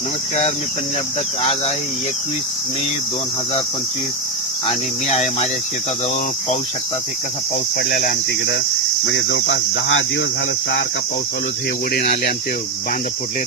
नमस्कार, मी पंजाब डक. आज आहे 21 मे 2025 आणि मी आहे माझ्या शेताजवळ. पाहू शकता ते कसा पाऊस पडलेला आहे आमच्या इकडं. म्हणजे जवळपास 10 दिवस झालं सारखा पाऊस चालू. हे वडे नाले आमचे बांध फुटलेत.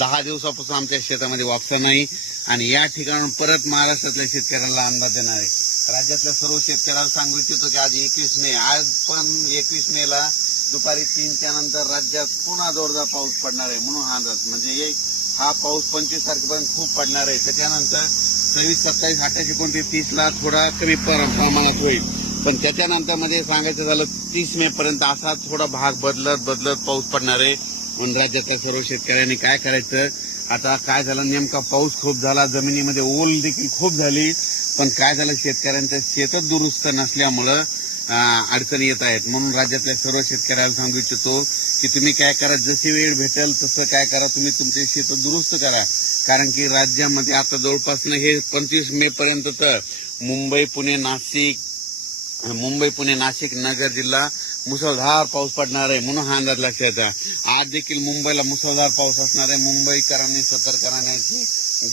10 दिवसापासून आमच्या शेतामध्ये वापसा नाही आणि या ठिकाणून परत महाराष्ट्रातल्या शेतकऱ्यांना अंदाज देणार आहे. राज्यातल्या सर्व शेतकऱ्यांना सांगू इच्छितो की आज 21 मे, आज पण 21 मेला दुपारी 3च्या नंतर राज्यात पुन्हा जोरदार पाऊस पडणार आहे म्हणून हा अंदाज. म्हणजे हा पाऊस 25 तारखेपर्यंत खूप पडणार आहे. त्याच्यानंतर 26, 27, 28, 29, 30ला थोडा कमी प्रमाणात होईल. पण त्याच्यानंतर मध्ये सांगायचं झालं 30 मे पर्यंत असा थोडा भाग बदलत पाऊस पडणार आहे. म्हणून राज्यातल्या सर्व शेतकऱ्यांनी काय करायचं, आता काय झालं, नेमका पाऊस खूप झाला, जमिनीमध्ये ओल देखील खूप झाली, पण काय झालं, शेतकऱ्यांचं शेतच दुरुस्त नसल्यामुळं अडचणी येत आहेत. म्हणून राज्यातल्या सर्व शेतकऱ्यांना सांगू इच्छितो की तुम्ही काय करा, जशी वेळ भेटेल तसं काय करा, तुम्ही तुमचे शेत दुरुस्त करा. कारण की राज्यामध्ये आता जवळपास हे 25 मे पर्यंत तर मुंबई पुणे नाशिक नगर जिल्हा मुसळधार पाऊस पडणार आहे म्हणून हा अंदाज लक्षात आहे. आज देखील मुंबईला मुसळधार पाऊस असणार आहे. मुंबईकरांनी सतर्क राहण्याची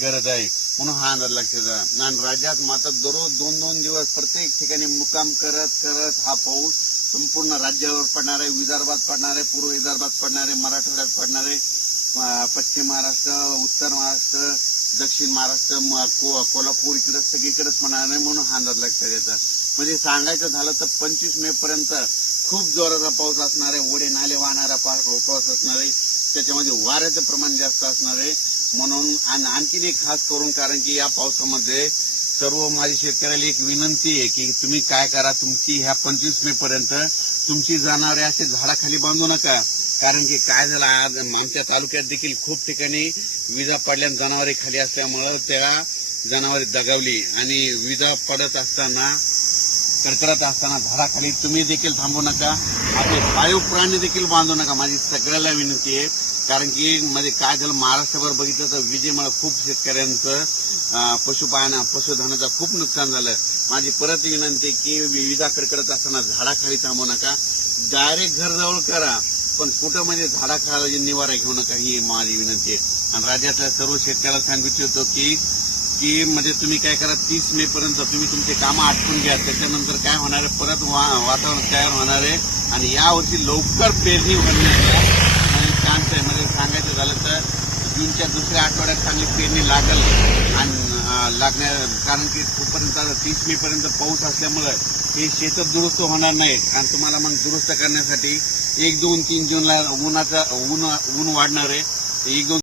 गरज आहे म्हणून हा अंदाज लक्षात आहे. आणि राज्यात मात्र दररोज 2-2 दिवस प्रत्येक ठिकाणी मुक्काम करत हा पाऊस संपूर्ण राज्यावर पडणार आहे. विदर्भात पडणार आहे, पूर्व विदर्भात पडणार आहे, मराठवाड्यात पडणार आहे, पश्चिम महाराष्ट्र, उत्तर महाराष्ट्र, दक्षिण महाराष्ट्र, कोल्हापूर इकडे सगळीकडेच पडणार आहे म्हणून हा अंदाज लक्षात येतात. म्हणजे सांगायचं झालं तर 25 मे पर्यंत खूप जोराचा पाऊस असणार आहे. ओढे नाले वाहणारा पाऊस असणार आहे. त्याच्यामध्ये वाऱ्याचं प्रमाण जास्त असणार आहे. म्हणून आणखीन एक खास करून, कारण की या पावसामध्ये सर्व माझ्या शेतकऱ्याला एक विनंती आहे की तुम्ही काय करा, तुमची ह्या 25 मे पर्यंत तुमची जनावरे असे झाडाखाली बांधू नका. कारण की काय झालं, आज आमच्या तालुक्यात देखील खूप ठिकाणी विजा पडल्या, जनावरे खाली असल्यामुळं त्या जनावरे दगावली आणि विजा पडत असताना, कडकडत असताना झाडाखाली तुम्ही देखील थांबू नका. आपले पाळीव प्राणी देखील बांधू नका. माझी सगळ्याला विनंती आहे. कारण की मध्ये काय झालं, महाराष्ट्रभर बघितलं तर विजेमुळे खूप शेतकऱ्यांचं पशुधनाचं खूप नुकसान झालं. माझी परत विनंती की विजा कडकडत असताना झाडाखाली थांबू नका. डायरेक्ट घर जवळ करा, पण कुठं म्हणजे झाडाखाली निवारा घेऊ नका, ही माझी विनंती आहे. आणि राज्यातल्या सर्व शेतकऱ्याला सांगू इच्छितो की म्हणजे तुम्ही काय करा, 30 मे पर्यंत तुम्ही तुमचे कामं आटपून घ्या. त्याच्यानंतर काय होणार आहे, परत वातावरण तयार होणार आहे आणि यावर्षी लवकर पेरणी होण्याचा चान्स आहे. म्हणजे सांगायचं झालं तर जूनच्या दुसऱ्या आठवड्यात चांगली पेरणी लागल आणि कारण की तोपर्यंत 30 मे पर्यंत पाऊस असल्यामुळे हे शेत दुरुस्त होणार नाही. आणि तुम्हाला मग दुरुस्त करण्यासाठी 1, 2, 3 जूनला ऊन वाढणार आहे. 1, 2